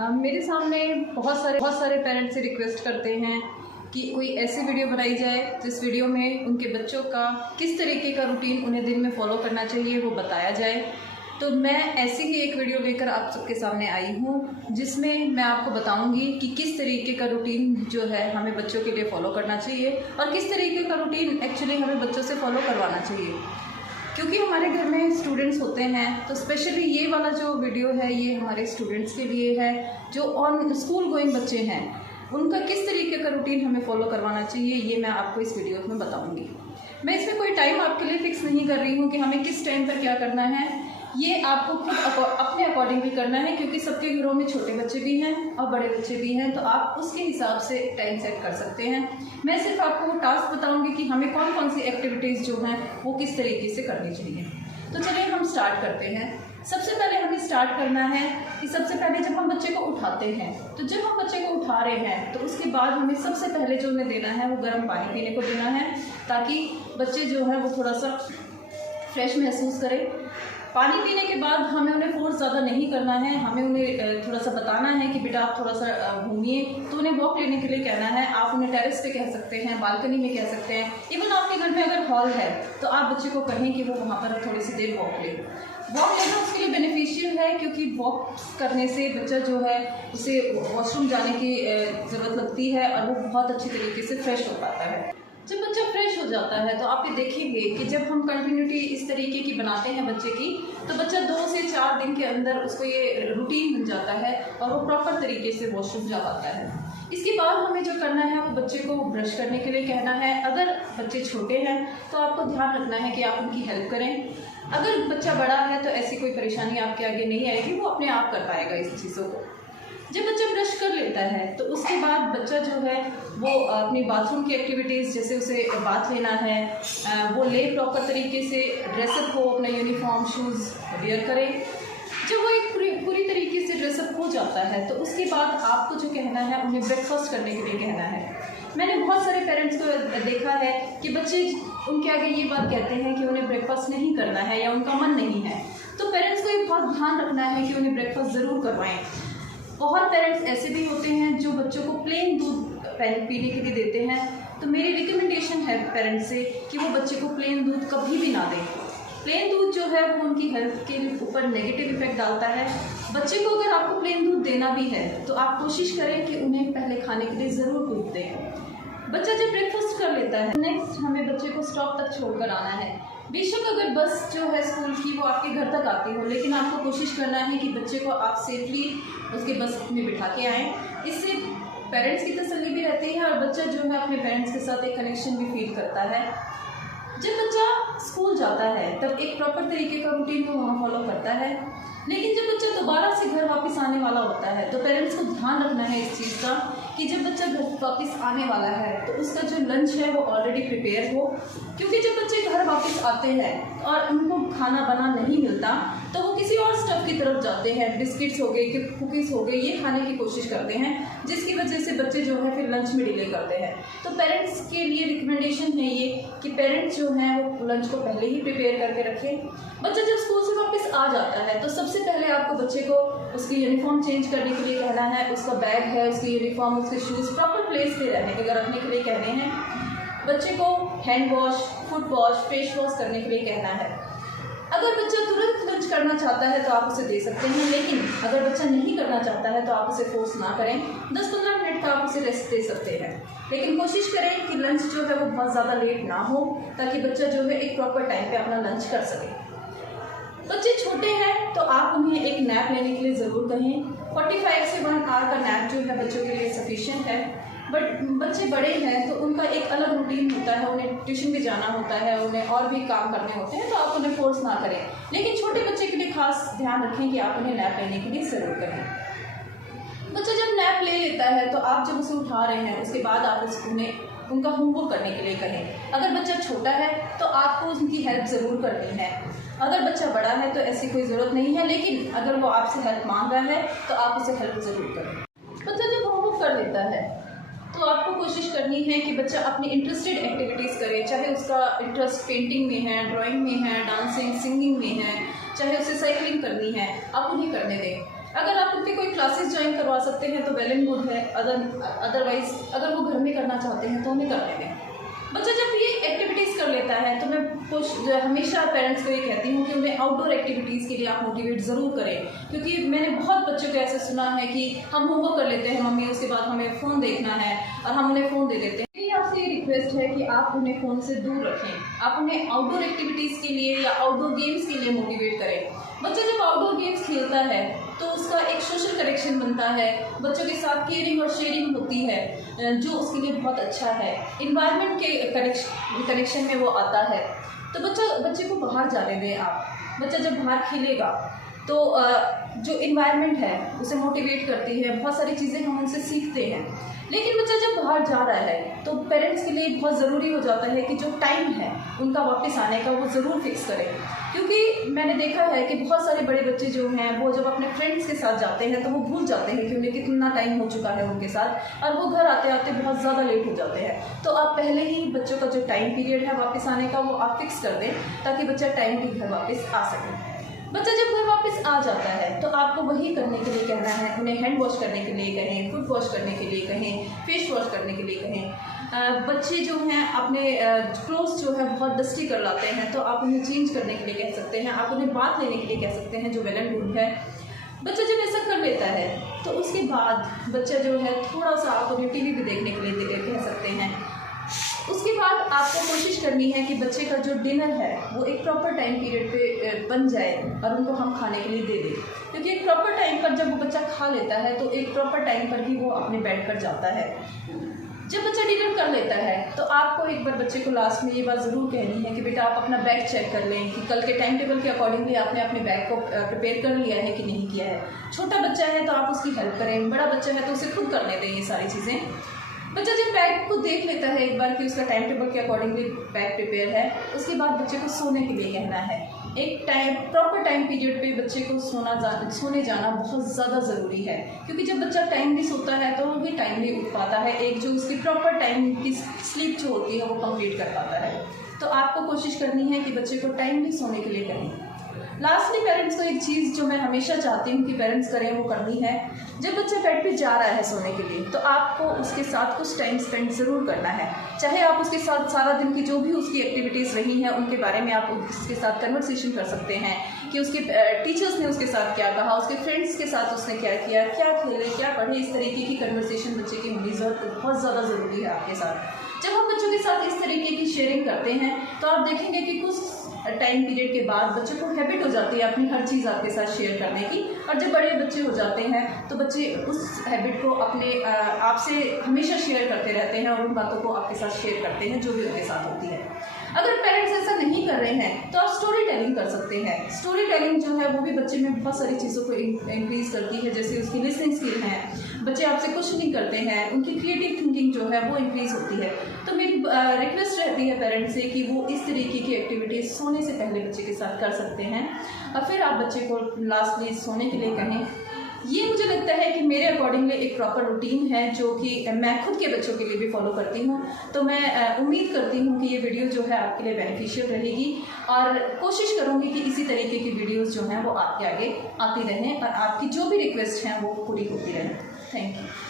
मेरे सामने बहुत सारे पेरेंट्स से रिक्वेस्ट करते हैं कि कोई ऐसी वीडियो बनाई जाए जिस वीडियो में उनके बच्चों का किस तरीके का रूटीन उन्हें दिन में फॉलो करना चाहिए वो बताया जाए। तो मैं ऐसी ही एक वीडियो लेकर आप सबके सामने आई हूँ जिसमें मैं आपको बताऊंगी कि किस तरीके का रूटीन जो है हमें बच्चों के लिए फॉलो करना चाहिए और किस तरीके का रूटीन एक्चुअली हमें बच्चों से फॉलो करवाना चाहिए। क्योंकि हमारे घर में स्टूडेंट्स होते हैं तो स्पेशली ये वाला जो वीडियो है ये हमारे स्टूडेंट्स के लिए है जो ऑन स्कूल गोइंग बच्चे हैं, उनका किस तरीके का रूटीन हमें फॉलो करवाना चाहिए ये मैं आपको इस वीडियो में बताऊंगी। मैं इसमें कोई टाइम आपके लिए फिक्स नहीं कर रही हूँ कि हमें किस टाइम पर क्या करना है, ये आपको खुद अपने अकॉर्डिंग भी करना है क्योंकि सबके घरों में छोटे बच्चे भी हैं और बड़े बच्चे भी हैं, तो आप उसके हिसाब से टाइम सेट कर सकते हैं। मैं सिर्फ आपको वो टास्क बताऊंगी कि हमें कौन कौन सी एक्टिविटीज़ जो हैं वो किस तरीके से करनी चाहिए। तो चलिए हम स्टार्ट करते हैं। सबसे पहले हमें स्टार्ट करना है कि सबसे पहले जब हम बच्चे को उठाते हैं तो जब हम बच्चे को उठा रहे हैं तो उसके बाद हमें सबसे पहले जो उन्हें देना है वो गर्म पानी पीने को देना है ताकि बच्चे जो है वो थोड़ा सा फ्रेश महसूस करें। पानी पीने के बाद हमें उन्हें फोर्स ज़्यादा नहीं करना है, हमें उन्हें थोड़ा सा बताना है कि बेटा आप थोड़ा सा घूमिए। तो उन्हें वॉक लेने के लिए कहना है। आप उन्हें टेरेस पे कह सकते हैं, बालकनी में कह सकते हैं, इवन आपके घर में अगर हॉल है तो आप बच्चे को कहें कि वो वहाँ पर थोड़ी सी देर वॉक ले। वॉक लेना उसके लिए बेनिफिशियल है क्योंकि वॉक करने से बच्चा जो है उसे वॉशरूम जाने की ज़रूरत लगती है और वो बहुत अच्छी तरीके से फ्रेश हो पाता है। जब बच्चा फ्रेश हो जाता है तो आप ये देखेंगे कि जब हम कंटिन्यूटी इस तरीके की बनाते हैं बच्चे की तो बच्चा 2 से 4 दिन के अंदर उसको ये रूटीन बन जाता है और वो प्रॉपर तरीके से वॉशरूम जा पाता है। इसके बाद हमें जो करना है वो बच्चे को ब्रश करने के लिए कहना है। अगर बच्चे छोटे हैं तो आपको ध्यान रखना है कि आप उनकी हेल्प करें। अगर बच्चा बड़ा है तो ऐसी कोई परेशानी आपके आगे नहीं आएगी, वो अपने आप कर पाएगा इस चीज़ों को। जब बच्चा ब्रश कर लेता है तो उसके बाद बच्चा जो है वो अपनी बाथरूम की एक्टिविटीज़ जैसे उसे बाथ लेना है वो ले, प्रॉपर तरीके से ड्रेसअप हो, अपना यूनिफॉर्म शूज़ वेयर करे। जब वो एक पूरी तरीके से ड्रेसअप हो जाता है तो उसके बाद आपको जो कहना है उन्हें ब्रेकफास्ट करने के लिए कहना है। मैंने बहुत सारे पेरेंट्स को देखा है कि बच्चे उनके आगे ये बात कहते हैं कि उन्हें ब्रेकफास्ट नहीं करना है या उनका मन नहीं है, तो पेरेंट्स को ये बहुत ध्यान रखना है कि उन्हें ब्रेकफास्ट ज़रूर करवाएं। बहुत पेरेंट्स ऐसे भी होते हैं जो बच्चों को प्लेन दूध पीने के लिए देते हैं, तो मेरी रिकमेंडेशन है पेरेंट्स से कि वो बच्चे को प्लेन दूध कभी भी ना दें। प्लेन दूध जो है वो उनकी हेल्थ के ऊपर नेगेटिव इफेक्ट डालता है। बच्चे को अगर आपको प्लेन दूध देना भी है तो आप कोशिश करें कि उन्हें पहले खाने के लिए ज़रूर दूध दें। बच्चा जब ब्रेकफास्ट कर लेता है नेक्स्ट हमें बच्चे को स्टॉप तक छोड़कर आना है। बेशक अगर बस जो है स्कूल की वो आपके घर तक आती हो, लेकिन आपको कोशिश करना है कि बच्चे को आप सेफली उसके बस में बिठा के आएँ। इससे पेरेंट्स की तसल्ली भी रहती है और बच्चा जो है अपने पेरेंट्स के साथ एक कनेक्शन भी फील करता है। जब बच्चा स्कूल जाता है तब एक प्रॉपर तरीके का रूटीन वो वहाँ फॉलो करता है, लेकिन जब बच्चा दोबारा से घर वापस आने वाला होता है तो पेरेंट्स को ध्यान रखना है इस चीज़ का कि जब बच्चा घर वापस आने वाला है तो उसका जो लंच है वो ऑलरेडी प्रिपेयर हो। क्योंकि जब बच्चे घर वापस आते हैं और उनको खाना बना नहीं मिलता तो वो किसी और स्टफ की तरफ जाते हैं, बिस्किट्स हो गए, कुकीज़ हो गए, ये खाने की कोशिश करते हैं जिसकी वजह से बच्चे जो है फिर लंच में डिले करते हैं। तो पेरेंट्स के लिए रिकमेंडेशन है ये कि पेरेंट्स जो हैं वो लंच को पहले ही प्रिपेयर करके रखें। बच्चा जब स्कूल से वापस आ जाता है तो सबसे पहले आपको बच्चे को उसकी यूनिफॉर्म चेंज करने के लिए कहना है। उसका बैग है, उसकी यूनिफॉर्म, उसके शूज़ प्रॉपर प्लेस पे रखने के लिए कहने हैं। बच्चे को hand wash, foot wash, face wash करने के लिए कहना है। अगर बच्चा तुरंत लंच करना चाहता है तो आप उसे दे सकते हैं, लेकिन अगर बच्चा नहीं करना चाहता है तो आप उसे फोर्स ना करें। 10-15 मिनट का आप उसे रेस्ट दे सकते हैं, लेकिन कोशिश करें कि लंच जो है वो बहुत ज़्यादा लेट ना हो ताकि बच्चा जो है एक प्रॉपर टाइम पे अपना लंच कर सके। बच्चे छोटे हैं तो आप उन्हें एक नैप लेने के लिए ज़रूर कहें। 45 से 1 आवर का नैप जो है बच्चों के लिए सफिशिएंट है। बट बच्चे बड़े हैं तो उनका एक अलग रूटीन होता है, उन्हें ट्यूशन भी जाना होता है, उन्हें और भी काम करने होते हैं, तो आप उन्हें फोर्स ना करें। लेकिन छोटे बच्चे के लिए खास ध्यान रखें कि आप उन्हें नैप लेने के लिए ज़रूर करें। बच्चा जब नैप ले लेता है तो आप जब उसे उठा रहे हैं उसके बाद आप उन्हें उनका होमवर्क करने के लिए कहें। अगर बच्चा छोटा है तो आपको उनकी हेल्प ज़रूर करनी है। अगर बच्चा बड़ा है तो ऐसी कोई ज़रूरत नहीं है, लेकिन अगर वो आपसे हेल्प मांग रहा है तो आप उसे हेल्प ज़रूर करें। बच्चा जब होमवर्क कर लेता है तो आपको कोशिश करनी है कि बच्चा अपनी इंटरेस्टेड एक्टिविटीज़ करे, चाहे उसका इंटरेस्ट पेंटिंग में है, ड्राइंग में है, डांसिंग, सिंगिंग में है, चाहे उसे साइकिलिंग करनी है, आप उन्हें करने दें। अगर आप उनके कोई क्लासेस ज्वाइन करवा सकते हैं तो वेल एंड गुड है, अदरवाइज अगर वो घर में करना चाहते हैं तो उन्हें करने दें। बच्चा जब ये एक्टिविटीज़ कर लेता है तो मैं हमेशा पेरेंट्स को ये कहती हूँ कि उन्हें आउटडोर एक्टिविटीज़ के लिए आप मोटिवेट ज़रूर करें, क्योंकि मैंने बहुत बच्चों को ऐसे सुना है कि हम होमवर्क कर लेते हैं मम्मी, उसके बाद हमें फ़ोन देखना है और हम उन्हें फ़ोन दे देते हैं। मेरी आपसे ये रिक्वेस्ट है कि आप उन्हें फ़ोन से दूर रखें, आप उन्हें आउटडोर एक्टिविटीज़ के लिए या आउटडोर गेम्स के लिए मोटिवेट करें। बच्चा जब आउटडोर गेम्स खेलता है तो उसका एक सोशल कनेक्शन बनता है, बच्चों के साथ केयरिंग और शेयरिंग होती है जो उसके लिए बहुत अच्छा है, इन्वायरमेंट के कनेक्शन में वो आता है। तो बच्चे को बाहर जाने दें आप। बच्चा जब बाहर खेलेगा तो जो इन्वायरमेंट है उसे मोटिवेट करती है, बहुत सारी चीज़ें हम उनसे सीखते हैं। लेकिन बच्चा जब बाहर जा रहा है तो पेरेंट्स के लिए बहुत ज़रूरी हो जाता है कि जो टाइम है उनका वापस आने का वो ज़रूर फिक्स करें, क्योंकि मैंने देखा है कि बहुत सारे बड़े बच्चे जो हैं वो जब अपने फ्रेंड्स के साथ जाते हैं तो वो भूल जाते हैं कि उन्हें कितना टाइम हो चुका है उनके साथ, और वो घर आते आते बहुत ज़्यादा लेट हो जाते हैं। तो आप पहले ही बच्चों का जो टाइम पीरियड है वापस आने का वो आप फिक्स कर दें ताकि बच्चा टाइम पे घर वापस आ सके। बच्चा जब घर वापस आ जाता है तो आपको वही करने के लिए कहना है, उन्हें हैंड वॉश करने के लिए कहें, फुट वॉश करने के लिए कहें, फेस वॉश करने के लिए कहें। बच्चे जो हैं अपने क्लोथ्स जो है बहुत डस्टी कर लाते हैं तो आप उन्हें चेंज करने के लिए कह सकते हैं, आप उन्हें बात लेने के लिए कह सकते हैं, जो वेल एंड गुड है। बच्चा जब ऐसा कर लेता है तो उसके बाद बच्चा जो है थोड़ा सा आप उन्हें टीवी भी देखने के लिए कह सकते हैं। उसके बाद आपको कोशिश करनी है कि बच्चे का जो डिनर है वो एक प्रॉपर टाइम पीरियड पे बन जाए और उनको हम खाने के लिए दे दें, क्योंकि एक प्रॉपर टाइम पर जब वो बच्चा खा लेता है तो एक प्रॉपर टाइम पर ही वो अपने बेड पर जाता है। जब बच्चा डिनर कर लेता है तो आपको एक बार बच्चे को लास्ट में ये बात ज़रूर कहनी है कि बेटा आप अपना बैग चेक कर लें कि कल के टाइम टेबल के अकॉर्डिंगली आपने अपने बैग को प्रिपेयर कर लिया है कि नहीं किया है। छोटा बच्चा है तो आप उसकी हेल्प करें, बड़ा बच्चा है तो उसे खुद करने दें ये सारी चीज़ें। बच्चा जब बैग को देख लेता है एक बार कि उसका टाइम टेबल के अकॉर्डिंगली बैग प्रिपेयर है, उसके बाद बच्चे को सोने के लिए कहना है। एक प्रॉपर टाइम पीरियड पे बच्चे को सोने जाना बहुत ज़्यादा ज़रूरी है, क्योंकि जब बच्चा टाइमली सोता है तो वो भी टाइमली उठ पाता है, एक जो उसकी प्रॉपर टाइम की स्लीप जो होती है वो कंप्लीट कर पाता है। तो आपको कोशिश करनी है कि बच्चे को टाइमली सोने के लिए करें। लास्टली पेरेंट्स को एक चीज़ जो मैं हमेशा चाहती हूँ कि पेरेंट्स करें वो करनी है, जब बच्चा बेड पे जा रहा है सोने के लिए तो आपको उसके साथ कुछ टाइम स्पेंड ज़रूर करना है। चाहे आप उसके साथ सारा दिन की जो भी उसकी एक्टिविटीज़ रही हैं उनके बारे में आप उसके साथ कन्वर्सेशन कर सकते हैं कि उसके टीचर्स ने उसके साथ क्या कहा, उसके फ्रेंड्स के साथ उसने क्या किया, क्या खेले, क्या पढ़े, इस तरीके की कन्वर्सेशन बच्चे की होनी बहुत ज़्यादा ज़रूरी है आपके साथ। जब हम बच्चों के साथ इस तरीके की शेयरिंग करते हैं तो आप देखेंगे कि कुछ टाइम पीरियड के बाद बच्चों को हैबिट हो जाती है अपनी हर चीज़ आपके साथ शेयर करने की, और जब बड़े बच्चे हो जाते हैं तो बच्चे उस हैबिट को अपने आपसे हमेशा शेयर करते रहते हैं और उन बातों को आपके साथ शेयर करते हैं जो भी उनके साथ होती है। अगर पेरेंट्स ऐसा नहीं कर रहे हैं तो आप स्टोरी टेलिंग कर सकते हैं। स्टोरी टेलिंग जो है वो भी बच्चे में बहुत सारी चीज़ों को इंक्रीज करती है, जैसे उसकी लिसनिंग स्किल है, बच्चे आपसे कुछ नहीं करते हैं, उनकी क्रिएटिव थिंकिंग जो है वो इंक्रीज होती है। तो मेरी रिक्वेस्ट रहती है पेरेंट्स से कि वो इस तरीके की एक्टिविटीज़ सोने से पहले बच्चे के साथ कर सकते हैं और फिर आप बच्चे को लास्टली सोने के लिए कहें। ये मुझे लगता है कि मेरे अकॉर्डिंगली एक प्रॉपर रूटीन है जो कि मैं खुद के बच्चों के लिए भी फॉलो करती हूँ। तो मैं उम्मीद करती हूँ कि ये वीडियो जो है आपके लिए बेनिफिशियल रहेगी और कोशिश करूँगी कि इसी तरीके की वीडियोस जो हैं वो आपके आगे आती रहें और आपकी जो भी रिक्वेस्ट हैं वो पूरी होती रहें। Thank you.